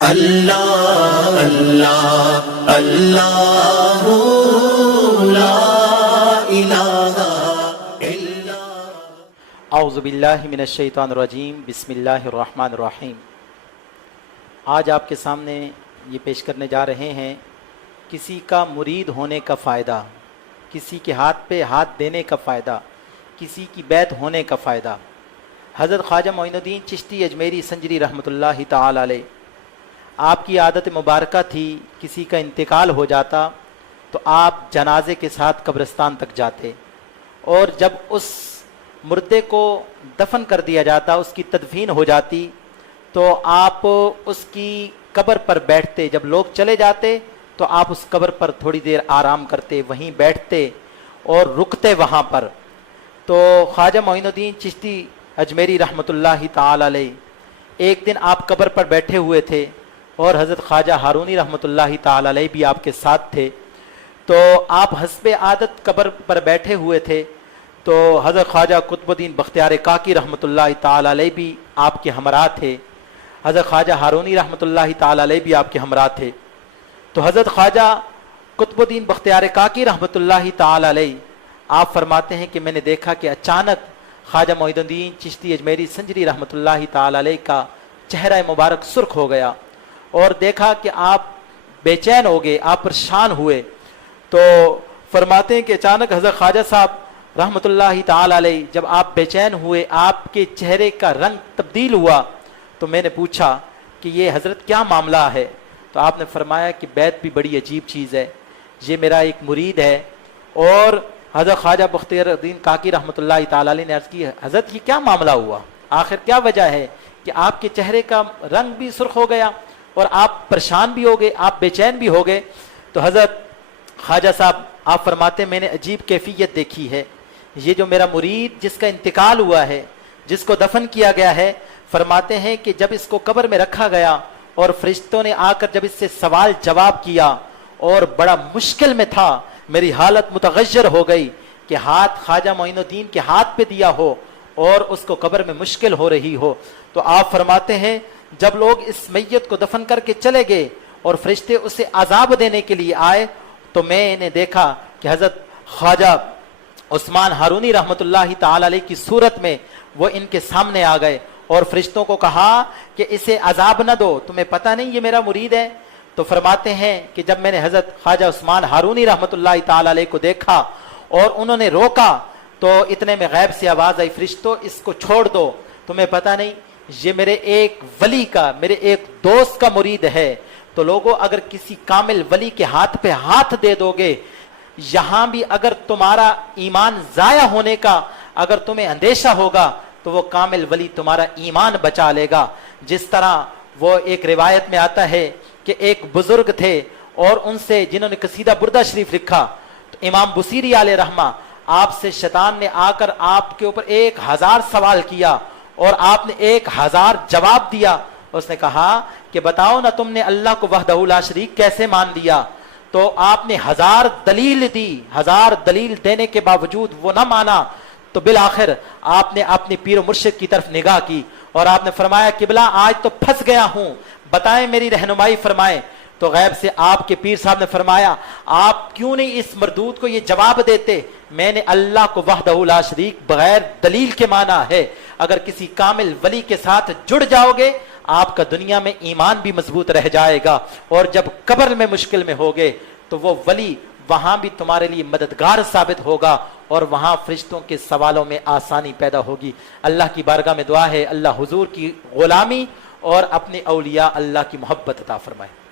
اللہ اللہ اللہ لا الہ الا اعوذ باللہ من الشیطان الرجیم، بسم اللہ الرحمن الرحیم۔ آج آپ کے سامنے یہ پیش کرنے جا رہے ہیں کسی کا مرید ہونے کا فائدہ، کسی کے ہاتھ پہ ہاتھ دینے کا فائدہ، کسی کی بیعت ہونے کا فائدہ۔ حضرت خواجہ معین الدین چشتی اجمیری سنجری رحمۃ اللہ تعالی علیہ، آپ کی عادت مبارکہ تھی کسی کا انتقال ہو جاتا تو آپ جنازے کے ساتھ قبرستان تک جاتے، اور جب اس مردے کو دفن کر دیا جاتا، اس کی تدفین ہو جاتی، تو آپ اس کی قبر پر بیٹھتے۔ جب لوگ چلے جاتے تو آپ اس قبر پر تھوڑی دیر آرام کرتے، وہیں بیٹھتے اور رکتے وہاں پر۔ تو خواجہ معین الدین چشتی اجمیری رحمۃ اللہ تعالی علیہ، ایک دن آپ قبر پر بیٹھے ہوئے تھے اور حضرت خواجہ ہارونی رحمۃ اللہ تعالی علیہ بھی آپ کے ساتھ تھے۔ تو آپ حسب عادت قبر پر بیٹھے ہوئے تھے، تو حضرت خواجہ قطب الدین بختیار کاکی رحمۃ اللہ تعالی علیہ بھی آپ کے ہمراہ تھے، حضرت خواجہ ہارونی رحمۃ اللہ تعالی علیہ بھی آپ کے ہمراہ تھے۔ تو حضرت خواجہ قطب الدین بختیار کاکی رحمۃ اللہ تعالی علیہ آپ فرماتے ہیں کہ میں نے دیکھا کہ اچانک خواجہ معین الدین چشتی اجمیری سنجری رحمۃ اللہ تعالی علیہ کا چہرہ مبارک سرخ ہو گیا، اور دیکھا کہ آپ بے چین ہو گئے، آپ پریشان ہوئے۔ تو فرماتے ہیں کہ اچانک حضرت خواجہ صاحب رحمۃ اللہ تعالی علیہ جب آپ بے چین ہوئے، آپ کے چہرے کا رنگ تبدیل ہوا، تو میں نے پوچھا کہ یہ حضرت کیا معاملہ ہے؟ تو آپ نے فرمایا کہ بیعت بھی بڑی عجیب چیز ہے، یہ میرا ایک مرید ہے۔ اور حضرت خواجہ بختیار الدین کاکی رحمۃ اللہ تعالی علیہ نے عرض کی، حضرت یہ کیا معاملہ ہوا؟ آخر کیا وجہ ہے کہ آپ کے چہرے کا رنگ بھی سرخ ہو گیا اور آپ پریشان بھی ہو گئے، آپ بے چین بھی ہو گئے؟ تو حضرت خواجہ صاحب آپ فرماتے ہیں میں نے عجیب کیفیت دیکھی ہے، یہ جو میرا مرید جس کا انتقال ہوا ہے، جس کو دفن کیا گیا ہے، فرماتے ہیں کہ جب اس کو قبر میں رکھا گیا اور فرشتوں نے آ کر جب اس سے سوال جواب کیا اور بڑا مشکل میں تھا، میری حالت متغیر ہو گئی کہ ہاتھ خواجہ معین الدین کے ہاتھ پہ دیا ہو اور اس کو قبر میں مشکل ہو رہی ہو۔ تو آپ فرماتے ہیں جب لوگ اس میت کو دفن کر کے چلے گئے اور فرشتے اسے عذاب دینے کے لیے آئے، تو میں نے دیکھا کہ حضرت خواجہ عثمان ہارونی رحمۃ اللہ تعالی علیہ کی صورت میں وہ ان کے سامنے آ گئے اور فرشتوں کو کہا کہ اسے عذاب نہ دو، تمہیں پتہ نہیں یہ میرا مرید ہے؟ تو فرماتے ہیں کہ جب میں نے حضرت خواجہ عثمان ہارونی رحمۃ اللہ تعالی علیہ کو دیکھا اور انہوں نے روکا، تو اتنے میں غیب سے آواز آئی، فرشتوں اس کو چھوڑ دو، تمہیں پتہ نہیں یہ میرے ایک ولی کا، میرے ایک دوست کا مرید ہے۔ تو لوگوں اگر کسی کامل ولی کے ہاتھ پہ ہاتھ دے دو گے، یہاں بھی اگر تمہارا ایمان ضائع ہونے کا اگر تمہیں اندیشہ ہوگا تو وہ کامل ولی تمہارا ایمان بچا لے گا۔ جس طرح وہ ایک روایت میں آتا ہے کہ ایک بزرگ تھے اور ان سے جنہوں نے قصیدہ بردہ شریف لکھا، تو امام بصیری علیہ رحمہ، آپ سے شیطان نے آ کر آپ کے اوپر 1000 سوال کیا اور آپ نے 1000 جواب دیا۔ اس نے کہا کہ بتاؤ نا تم نے اللہ کو وحدہ لا شریک کیسے مان لیا؟ تو آپ نے 1000 دلیل دی، 1000 دلیل دینے کے باوجود وہ نہ مانا۔ تو بالآخر آپ نے اپنی پیر و مرشد کی طرف نگاہ کی اور آپ نے فرمایا قبلہ آج تو پھنس گیا ہوں، بتائیں میری رہنمائی فرمائیں۔ تو غیب سے آپ کے پیر صاحب نے فرمایا آپ کیوں نہیں اس مردود کو یہ جواب دیتے، میں نے اللہ کو وحدہ لا شریک بغیر دلیل کے مانا ہے۔ اگر کسی کامل ولی کے ساتھ جڑ جاؤ گے آپ کا دنیا میں ایمان بھی مضبوط رہ جائے گا، اور جب قبر میں مشکل میں ہوگے تو وہ ولی وہاں بھی تمہارے لیے مددگار ثابت ہوگا اور وہاں فرشتوں کے سوالوں میں آسانی پیدا ہوگی۔ اللہ کی بارگاہ میں دعا ہے اللہ حضور کی غلامی اور اپنے اولیاء اللہ کی محبت عطا فرمائے۔